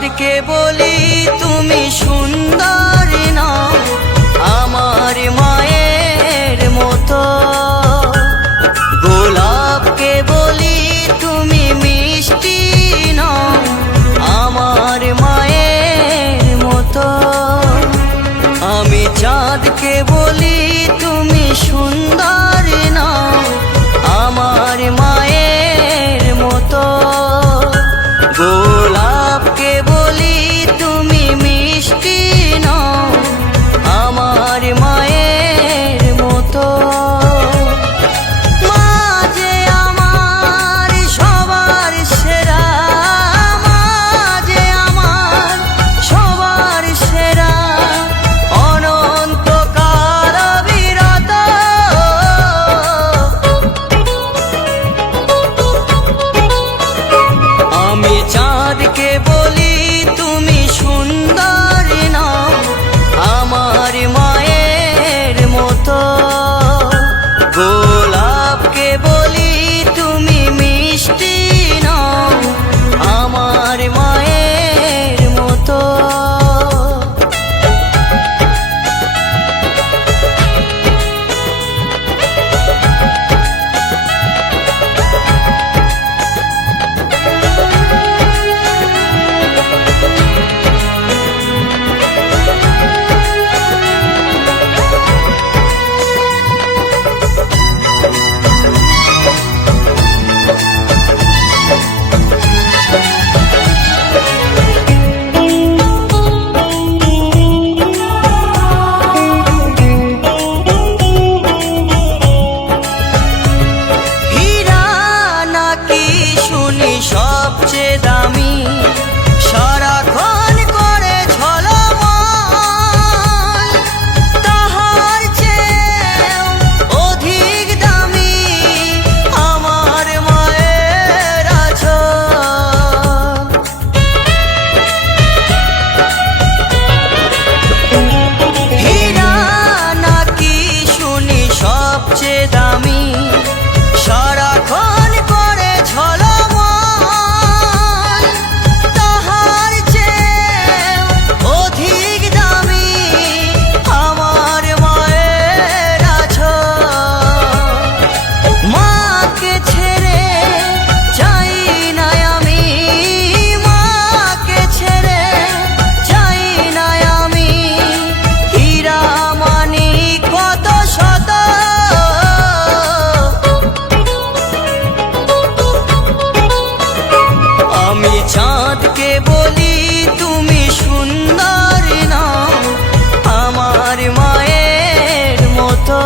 চাঁদকে বলি তুমি সুন্দরী নও আমার মায়ের মতো, গোলাপকে বলি তুমি মিষ্টি নও আমার মায়ের মতো। আমি চাঁদকে বলি তুমি সুন্দরী নও আমার মায়ের মতো, গোলাপকে বলি তুমি মিষ্টি নও আমার মায়ের মতো। মা যে আমার সবার সেরা, মা যে আমার সবার সেরা, অনন্তকাল অবিরত। আমি চাঁদকে বলি তুমি সুন্দরী নও আমার মায়ের মতো, গোলাপকে বলি তুমি মিষ্টি নও আমার মায়ের মতো। সবচেয়ে দামি সারাক্ষণ করে ঝলমল, তাহার চেয়েও অধিক দামি আমার মায়ের আঁচল। হীরা নাকি শুনি সবচেয়ে দামি সারাক্ষণ করে ঝলমল, আমি চাঁদকে বলি তুমি সুন্দরী নও আমার মায়ের মতো,